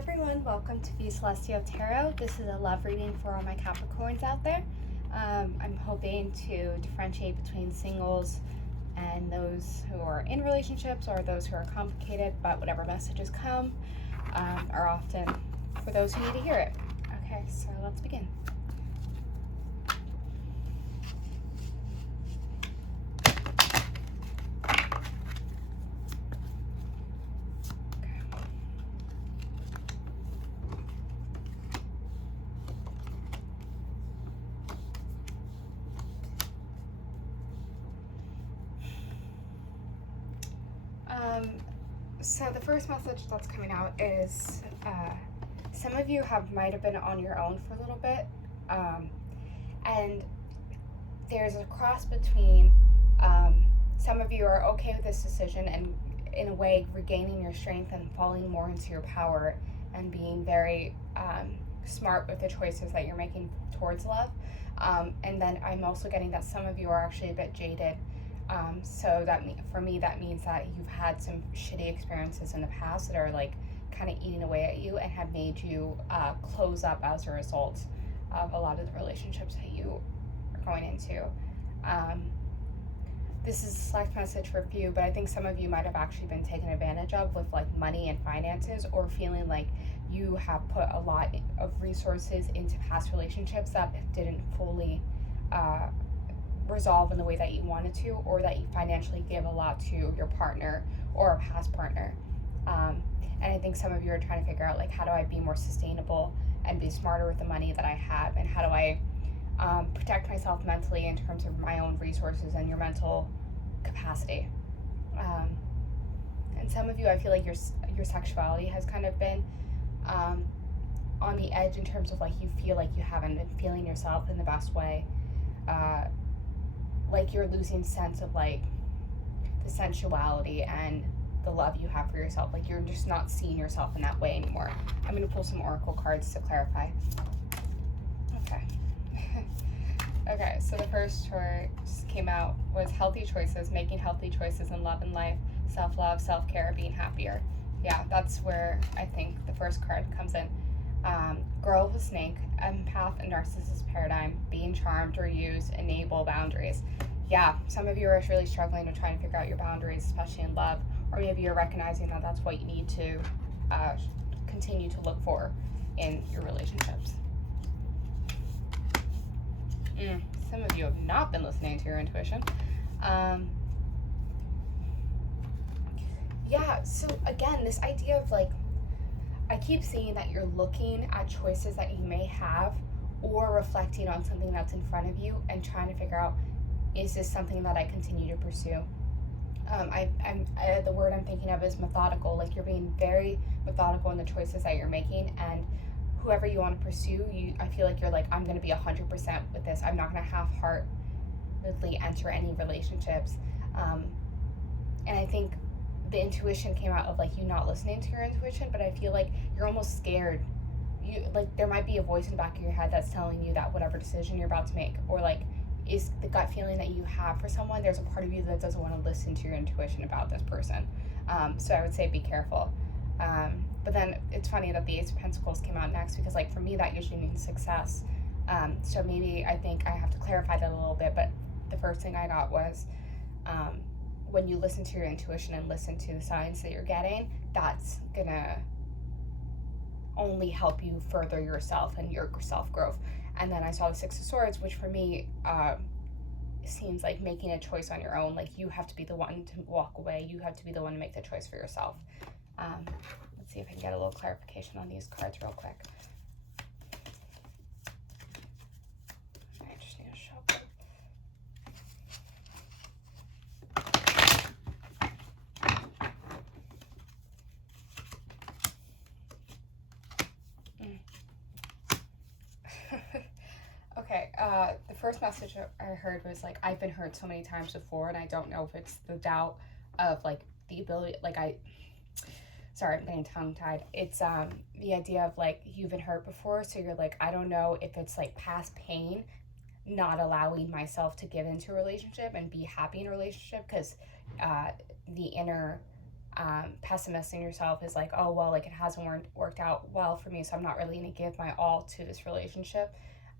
everyone, welcome to View Celestial Tarot. This is a love reading for all my Capricorns out there. I'm hoping to differentiate between singles and those who are in relationships or those who are complicated, but whatever messages come are often for those who need to hear it. Okay, so let's begin. So the first message that's coming out is some of you might have been on your own for a little bit, and there's a cross between some of you are okay with this decision and in a way regaining your strength and falling more into your power and being very smart with the choices that you're making towards love. And then I'm also getting that some of you are actually a bit jaded. So for me, that means that you've had some shitty experiences in the past that are like kind of eating away at you and have made you close up as a result of a lot of the relationships that you are going into. This is a select message for a few, but I think some of you might have actually been taken advantage of with like money and finances, or feeling like you have put a lot of resources into past relationships that didn't fully resolve in the way that you wanted to, or that you financially give a lot to your partner or a past partner. And I think some of you are trying to figure out, like, how do I be more sustainable and be smarter with the money that I have, and how do I protect myself mentally in terms of my own resources and your mental capacity. And some of you, I feel like your sexuality has kind of been on the edge in terms of like you feel like you haven't been feeling yourself in the best way. Like you're losing sense of like the sensuality and the love you have for yourself. Like you're just not seeing yourself in that way anymore. I'm going to pull some oracle cards to clarify. Okay. Okay, so the first card came out was healthy choices, making healthy choices in love and life, self-love, self-care, being happier. Yeah, that's where I think the first card comes in. Girl with a snake, empath and narcissist paradigm, being charmed or used, enable boundaries. Yeah, some of you are really struggling to try and figure out your boundaries, especially in love, or maybe you're recognizing that that's what you need to continue to look for in your relationships. Some of you have not been listening to your intuition. Yeah, so again, this idea of like, I keep seeing that you're looking at choices that you may have, or reflecting on something that's in front of you and trying to figure out, is this something that I continue to pursue? The word I'm thinking of is methodical. Like you're being very methodical in the choices that you're making, and whoever you want to pursue, I feel like you're like, I'm going to be 100% with this. I'm not going to half-heartedly enter any relationships. And I think the intuition came out of like you not listening to your intuition, but I feel like you're almost scared. Like there might be a voice in the back of your head that's telling you that whatever decision you're about to make, or like is the gut feeling that you have for someone, there's a part of you that doesn't want to listen to your intuition about this person. So I would say be careful. But then it's funny that the Ace of Pentacles came out next, because like for me that usually means success. So maybe I think I have to clarify that a little bit, but the first thing I got was when you listen to your intuition and listen to the signs that you're getting, that's gonna only help you further yourself and your self-growth. And then I saw the Six of Swords, which for me seems like making a choice on your own. Like you have to be the one to walk away. You have to be the one to make the choice for yourself. Let's see if I can get a little clarification on these cards real quick. I just need to shuffle. Okay, the first message I heard was like, I've been hurt so many times before, and I don't know if it's the doubt of like the ability, like sorry, I'm getting tongue-tied. It's the idea of like, you've been hurt before, so you're like, I don't know if it's like past pain not allowing myself to give into a relationship and be happy in a relationship, because the inner pessimist in yourself is like, oh, well, like it hasn't worked out well for me, so I'm not really going to give my all to this relationship.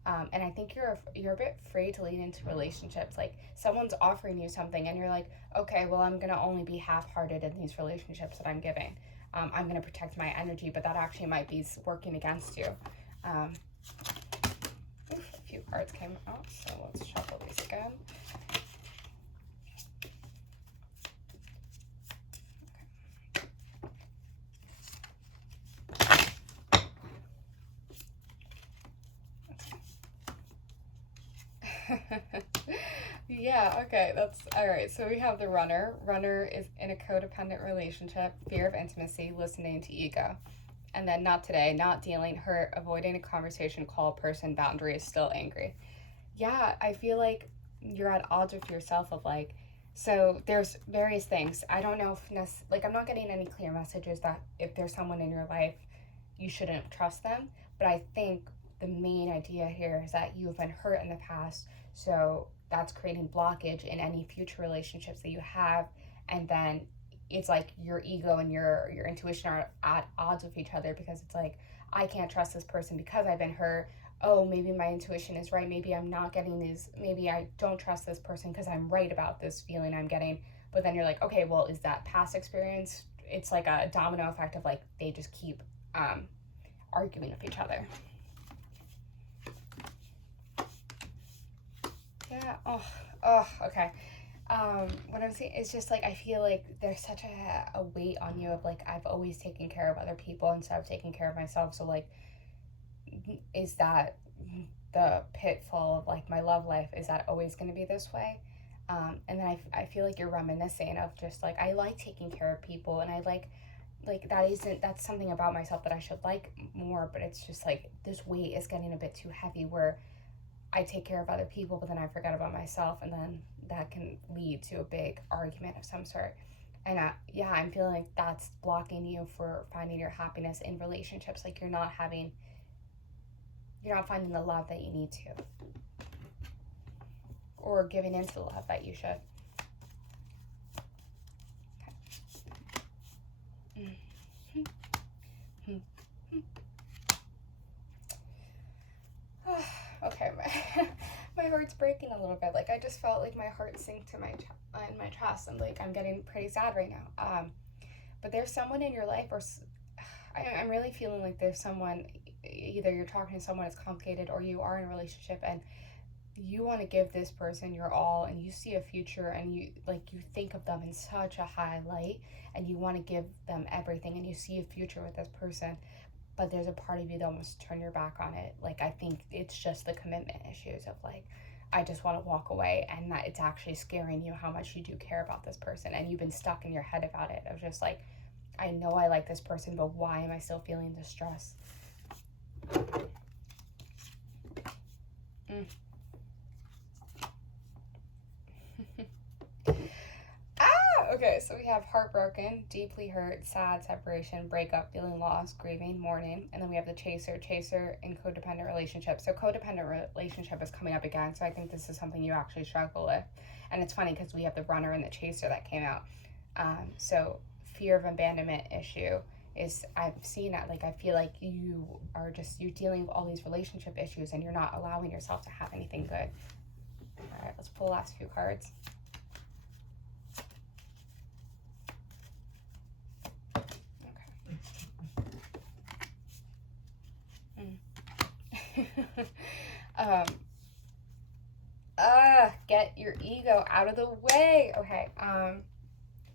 And I think you're a bit afraid to lean into relationships. Like someone's offering you something, and you're like, okay, well, I'm gonna only be half-hearted in these relationships that I'm giving. I'm gonna protect my energy, but that actually might be working against you. A few cards came out, so let's shuffle these again. Yeah, okay, that's all right. So we have the runner. Runner is in a codependent relationship, fear of intimacy, listening to ego. And then not today, not dealing, hurt, avoiding a conversation, call a person, boundaries, still angry. Yeah, I feel like you're at odds with yourself of like, so there's various things. I don't know if, like, I'm not getting any clear messages that if there's someone in your life, you shouldn't trust them. But I think the main idea here is that you've been hurt in the past. So that's creating blockage in any future relationships that you have. And then it's like your ego and your intuition are at odds with each other, because it's like, I can't trust this person because I've been hurt. Oh, maybe my intuition is right. Maybe I'm not getting these. Maybe I don't trust this person because I'm right about this feeling I'm getting. But then you're like, okay, well, is that past experience? It's like a domino effect of like, they just keep arguing with each other. Yeah. Oh, okay. What I'm saying is just like, I feel like there's such a weight on you of like, I've always taken care of other people instead of taking care of myself. So like, is that the pitfall of like my love life? Is that always going to be this way? And then I feel like you're reminiscing of just like, I like taking care of people, and I like that's something about myself that I should like more, but it's just like this weight is getting a bit too heavy where I take care of other people, but then I forget about myself, and then that can lead to a big argument of some sort. And yeah, I'm feeling like that's blocking you for finding your happiness in relationships. Like you're not finding the love that you need to, or giving into the love that you should. Okay, my heart's breaking a little bit. Like I just felt like my heart sink to in my chest, and like I'm getting pretty sad right now. But there's someone in your life, or I'm really feeling like there's someone. Either you're talking to someone that's complicated, or you are in a relationship and you want to give this person your all, and you see a future, and you think of them in such a high light, and you want to give them everything, and you see a future with this person, but there's a part of you that wants to turn your back on it. Like I think it's just the commitment issues of like, I just want to walk away, and that it's actually scaring you how much you do care about this person, and you've been stuck in your head about it of just like, I know I like this person, but why am I still feeling distress? Okay, so we have heartbroken, deeply hurt, sad, separation, breakup, feeling lost, grieving, mourning, and then we have the chaser in codependent relationship. So codependent relationship is coming up again, so I think this is something you actually struggle with. And it's funny because we have the runner and the chaser that came out. So fear of abandonment issue is, I've seen it, like I feel like you're dealing with all these relationship issues, and you're not allowing yourself to have anything good. All right, let's pull the last few cards. Get your ego out of the way. Okay.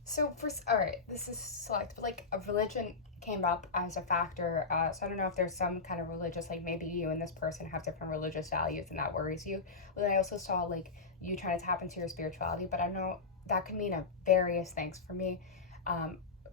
So all right, this is select, but like a religion came up as a factor. So I don't know if there's some kind of religious, like maybe you and this person have different religious values and that worries you. But then I also saw like you trying to tap into your spirituality, but I know that could mean various things for me.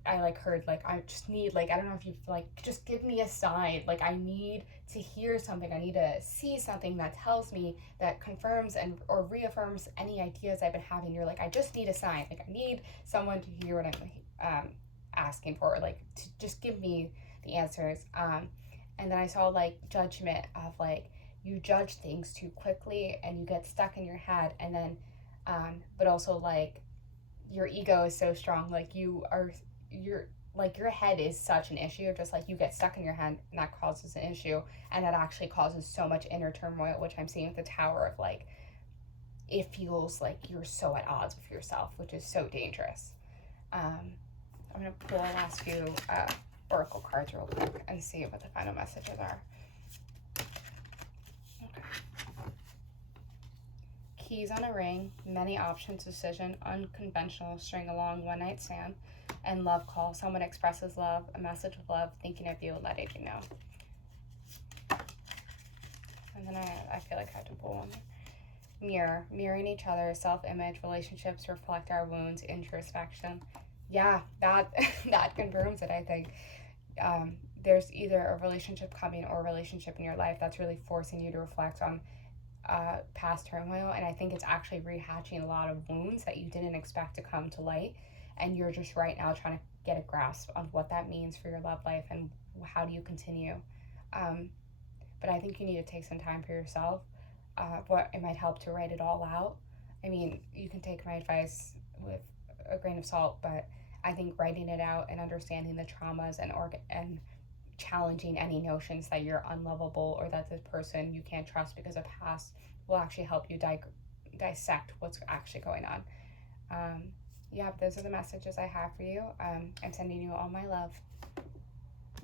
I like heard like, I just need, like, I don't know if you like, just give me a sign. Like I need to hear something. I need to see something that tells me, that confirms and or reaffirms any ideas I've been having. You're like, I just need a sign. Like I need someone to hear what I'm asking for, like to just give me the answers. And then I saw like judgment of like, you judge things too quickly and you get stuck in your head, and then but also like your ego is so strong, like your head is such an issue, just like you get stuck in your head and that causes an issue, and that actually causes so much inner turmoil, which I'm seeing with the Tower of like, it feels like you're so at odds with yourself, which is so dangerous. I'm going to pull the last few oracle cards real quick and see what the final messages are. Okay. Keys on a ring, many options, decision, unconventional, string along, one night stand, and love call. Someone expresses love, a message of love, thinking of you, letting you know. And then I feel like I have to pull one. Mirror, mirroring each other, self-image, relationships reflect our wounds, introspection. Yeah, that that confirms it, I think. There's either a relationship coming or a relationship in your life that's really forcing you to reflect on past turmoil, and I think it's actually rehatching a lot of wounds that you didn't expect to come to light, and you're just right now trying to get a grasp on what that means for your love life and how do you continue. But I think you need to take some time for yourself. What it might help to write it all out. I mean, you can take my advice with a grain of salt, but I think writing it out and understanding the traumas and challenging any notions that you're unlovable or that this person you can't trust because of past will actually help you dissect what's actually going on. Yeah, those are the messages I have for you. I'm sending you all my love.